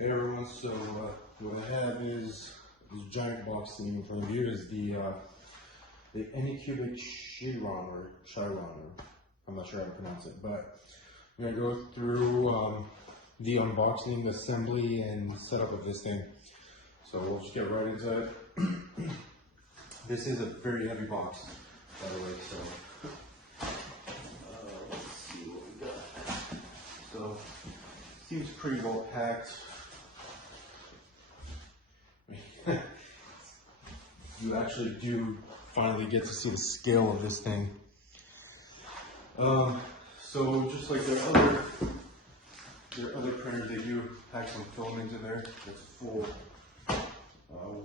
Hey everyone, so what I have is this giant box thing in front of you is the ANYCUBIC Chiron, I'm not sure how to pronounce it, but I'm going to go through the unboxing, assembly, and setup of this thing. So we'll just get right into it. This is a very heavy box, by the way, so let's see what we got. So seems pretty well packed. You actually do finally get to see the scale of this thing. So just like their other printers, they do pack some filaments in there. That's full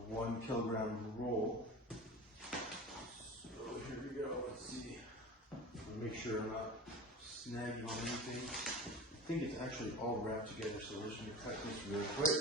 1 kilogram roll. So here we go. Let's see. Make sure I'm not snagging on anything. I think it's actually all wrapped together, so we're just gonna cut this really quick.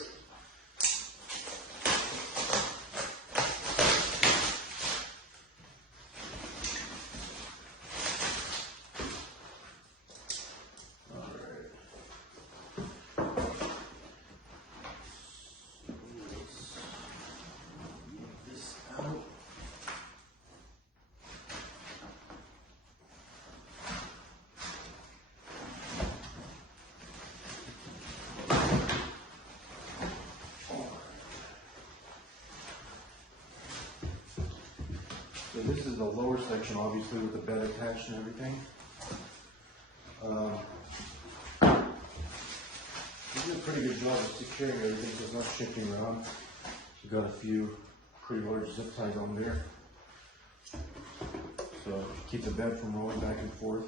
So this is the lower section, obviously, with the bed attached and everything. They did a pretty good job of securing everything, so it's not shifting around. We've got a few pretty large zip ties on there. So keep the bed from rolling back and forth.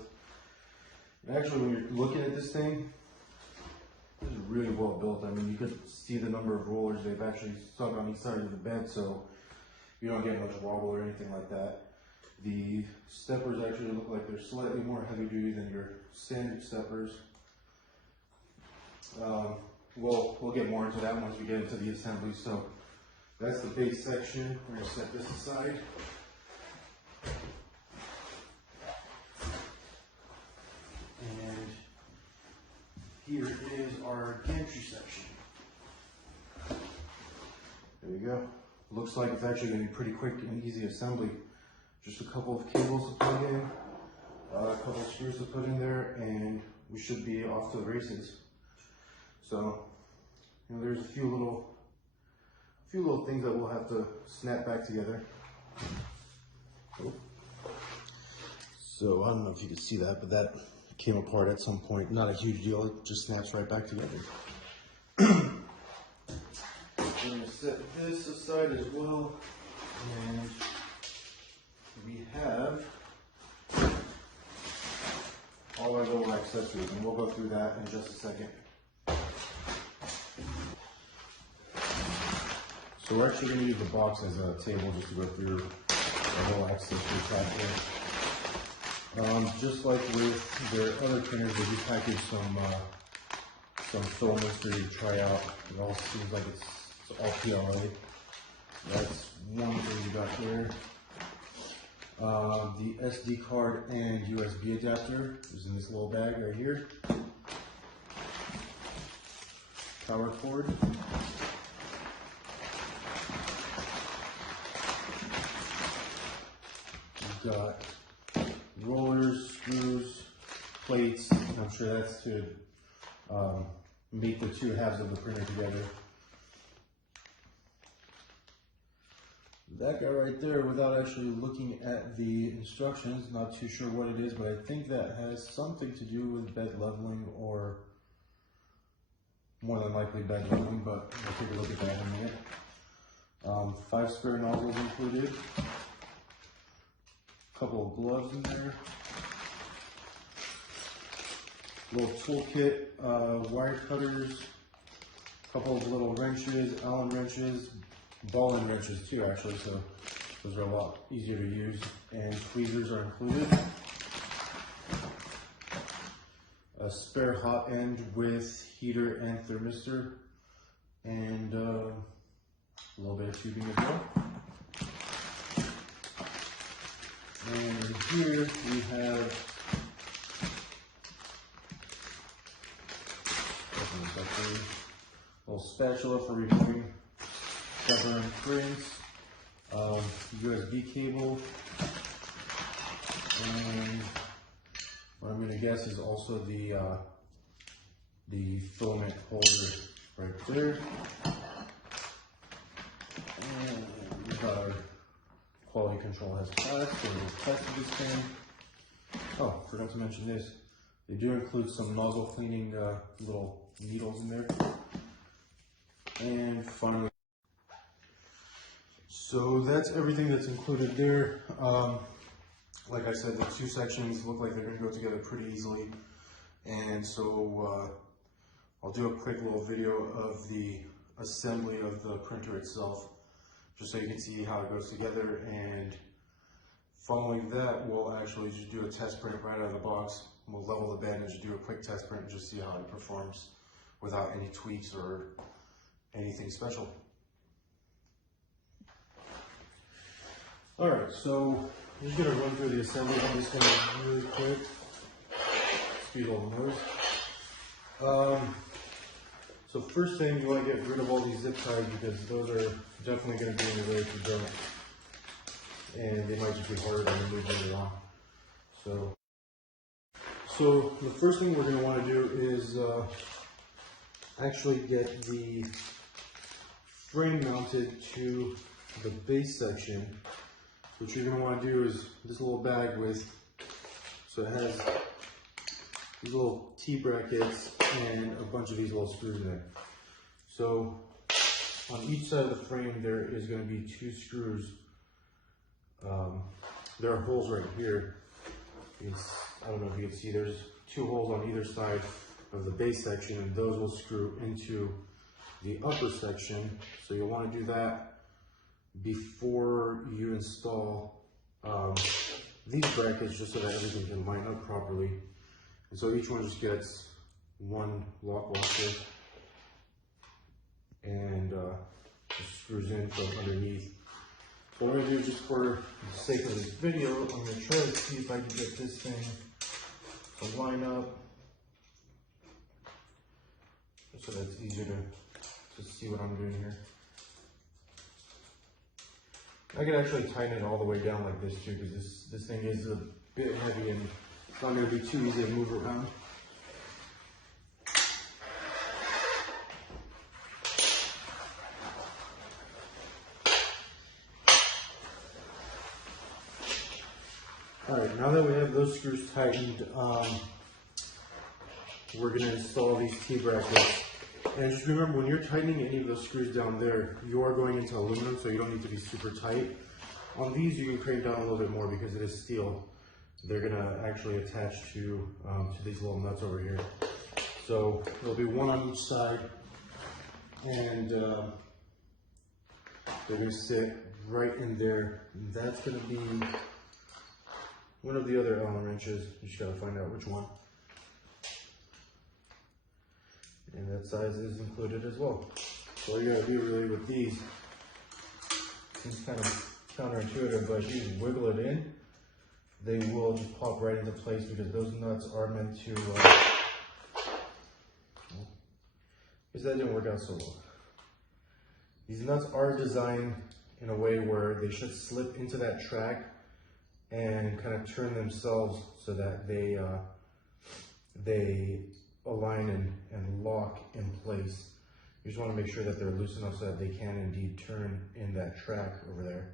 And actually, when you're looking at this thing, this is really well built. I mean, you could see the number of rollers they've actually stuck on each side of the bed, so you don't get much wobble or anything like that. The steppers actually look like they're slightly more heavy duty than your standard steppers. We'll get more into that once we get into the assembly. So that's the base section. We're going to set this aside. And here is our gantry section. There you go. Looks like it's actually going to be pretty quick and easy assembly. Just a couple of cables to plug in, a couple of screws to put in there, and we should be off to the races. So, you know, there's a few little things that we'll have to snap back together. So I don't know if you can see that, but that came apart at some point. Not a huge deal. It just snaps right back together. I'm going to set this aside as well, and we have all our little accessories, and we'll go through that in just a second. So we're actually going to use the box as a table just to go through our little accessory pack here. Just like with their other printers, they do package some filaments for you to try out. It all seems like it's all PLA. That's one thing you got here. The SD card and USB adapter is in this little bag right here. Power cord. We've got rollers, screws, plates. I'm sure that's to make the two halves of the printer together. That guy right there, without actually looking at the instructions, not too sure what it is, but I think that has something to do with bed leveling, or more than likely bed leveling, but we'll take a look at that in a minute. 5 spare nozzles included, a couple of gloves in there, little toolkit, wire cutters, a couple of little wrenches, Allen wrenches, ball and wrenches too, actually, so those are a lot easier to use, and tweezers are included. A spare hot end with heater and thermistor, and a little bit of tubing as well. And here we have little spatula for removing rubber frames, USB cable, and what I'm going to guess is also the filament holder right there. And we've got our quality control has passed, so we've tested this thing. Oh, forgot to mention this. They do include some nozzle cleaning little needles in there. And finally, so that's everything that's included there. Like I said, the two sections look like they're going to go together pretty easily. And so I'll do a quick little video of the assembly of the printer itself, just so you can see how it goes together. And following that, we'll actually just do a test print right out of the box. We'll level the bed and just do a quick test print and just see how it performs without any tweaks or anything special. All right, so I'm just gonna run through the assembly of this thing really quick. Speed all the noise. So first thing, you want to get rid of all these zip ties because those are definitely going to be in the way if you don't. And they might just be harder to remove later on. So the first thing we're going to want to do is actually get the frame mounted to the base section. What you're going to want to do is this little bag with, so it has these little T-brackets and a bunch of these little screws in it. So on each side of the frame there is going to be two screws. There are holes right here. I don't know if you can see, there's two holes on either side of the base section, and those will screw into the upper section. So you'll want to do that before you install these brackets, just so that everything can line up properly. And so each one just gets one lock washer and just screws in from underneath. So what I'm going to do, just for the sake of this video, I'm going to try to see if I can get this thing to line up so that it's easier to see what I'm doing here. I could actually tighten it all the way down like this too, because this thing is a bit heavy and it's not going to be too easy to move around. Alright, now that we have those screws tightened, we're going to install these T-brackets. And just remember, when you're tightening any of those screws down there, you are going into aluminum, so you don't need to be super tight. On these, you can crank down a little bit more because it is steel. They're going to actually attach to these little nuts over here. So there'll be one on each side, and they're going to sit right in there. And that's going to be one of the other Allen wrenches. You just got to find out which one. And that size is included as well. So all you got to do really with these, seems kind of counterintuitive, but if you wiggle it in, they will just pop right into place because those nuts are meant to, because that didn't work out so well. These nuts are designed in a way where they should slip into that track and kind of turn themselves so that they align and lock in place. You just want to make sure that they're loose enough so that they can indeed turn in that track over there.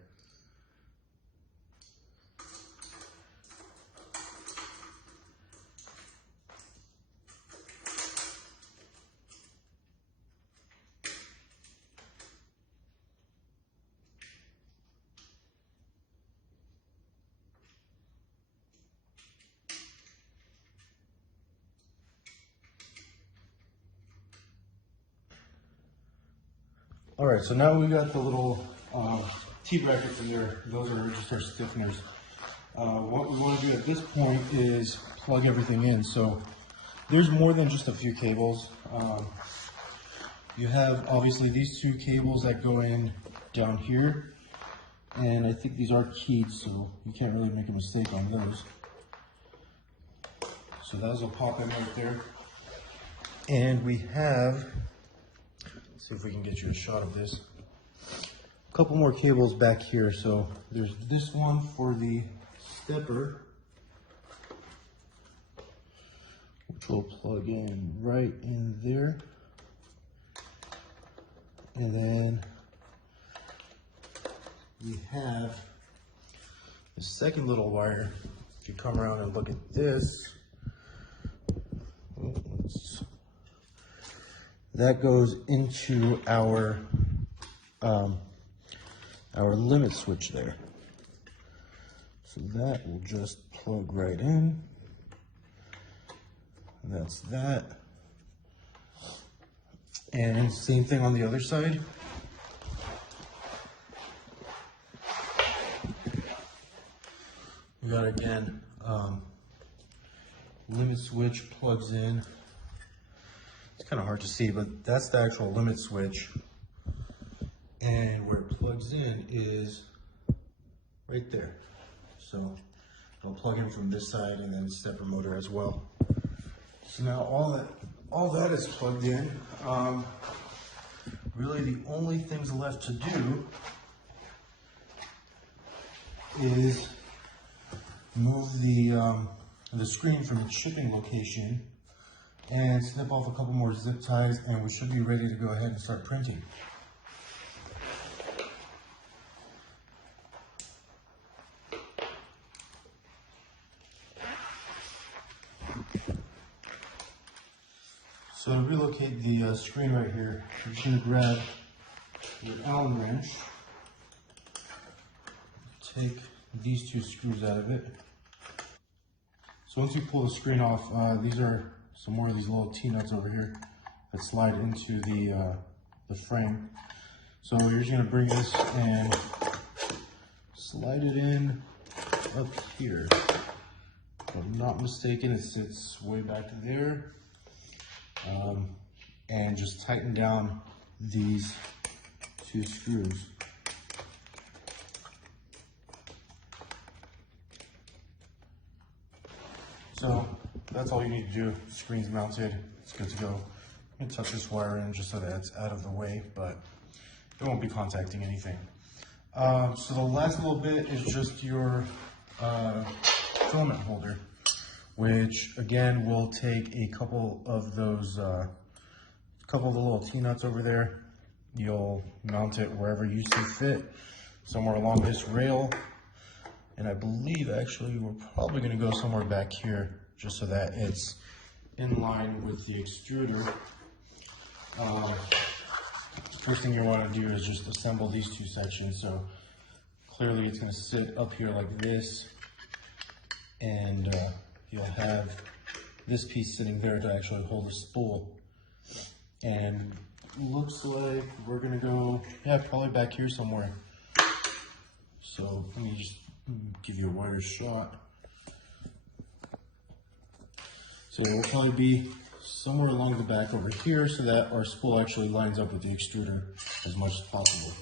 All right, so now we got the little T-brackets in there. Those are just our stiffeners. What we want to do at this point is plug everything in. So there's more than just a few cables. You have obviously these two cables that go in down here, and I think these are keyed, so you can't really make a mistake on those. So those will pop in right there. And we have See if we can get you a shot of this. A couple more cables back here. So there's this one for the stepper, which will plug in right in there. And then we have the second little wire. If you come around and look at this, that goes into our limit switch there. So that will just plug right in. That's that. And same thing on the other side. We got again, limit switch plugs in. It's kind of hard to see, but that's the actual limit switch. And where it plugs in is right there. So I'll plug in from this side and then stepper motor as well. So now all that is plugged in. Really the only things left to do is move the screen from its shipping location and snip off a couple more zip ties, and we should be ready to go ahead and start printing. So to relocate the screen right here, you're just going to grab your Allen wrench, take these two screws out of it. So once you pull the screen off, these are some more of these little T-nuts over here that slide into the frame. So you're just going to bring this and slide it in up here. If I'm not mistaken, it sits way back there. And just tighten down these two screws. So that's all you need to do. The screen's mounted, it's good to go. I'm gonna tuck this wire in just so that it's out of the way, but it won't be contacting anything. So the last little bit is just your filament holder, which again will take a couple of those, couple of the little T-nuts over there. You'll mount it wherever you see fit, somewhere along this rail. And I believe actually we're probably gonna go somewhere back here just so that it's in line with the extruder. First thing you wanna do is just assemble these two sections. So clearly it's gonna sit up here like this, and you'll have this piece sitting there to actually hold the spool. And looks like we're gonna go, yeah, probably back here somewhere. So let me just give you a wider shot. So it will probably be somewhere along the back over here so that our spool actually lines up with the extruder as much as possible.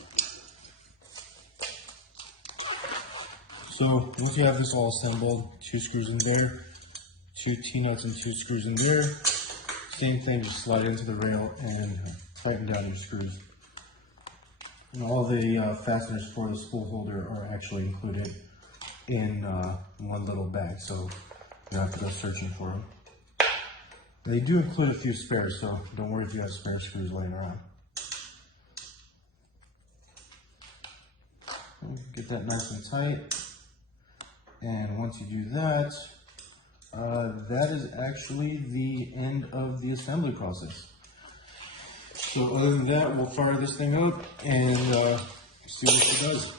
So once you have this all assembled, 2 screws in there, 2 T-nuts and 2 screws in there. Same thing, just slide into the rail and tighten down your screws. And all the fasteners for the spool holder are actually included in one little bag, so you don't have to go searching for them. They do include a few spares, so don't worry if you have spare screws laying around. Get that nice and tight. And once you do that, that is actually the end of the assembly process. So other than that, we'll fire this thing up and see what it does.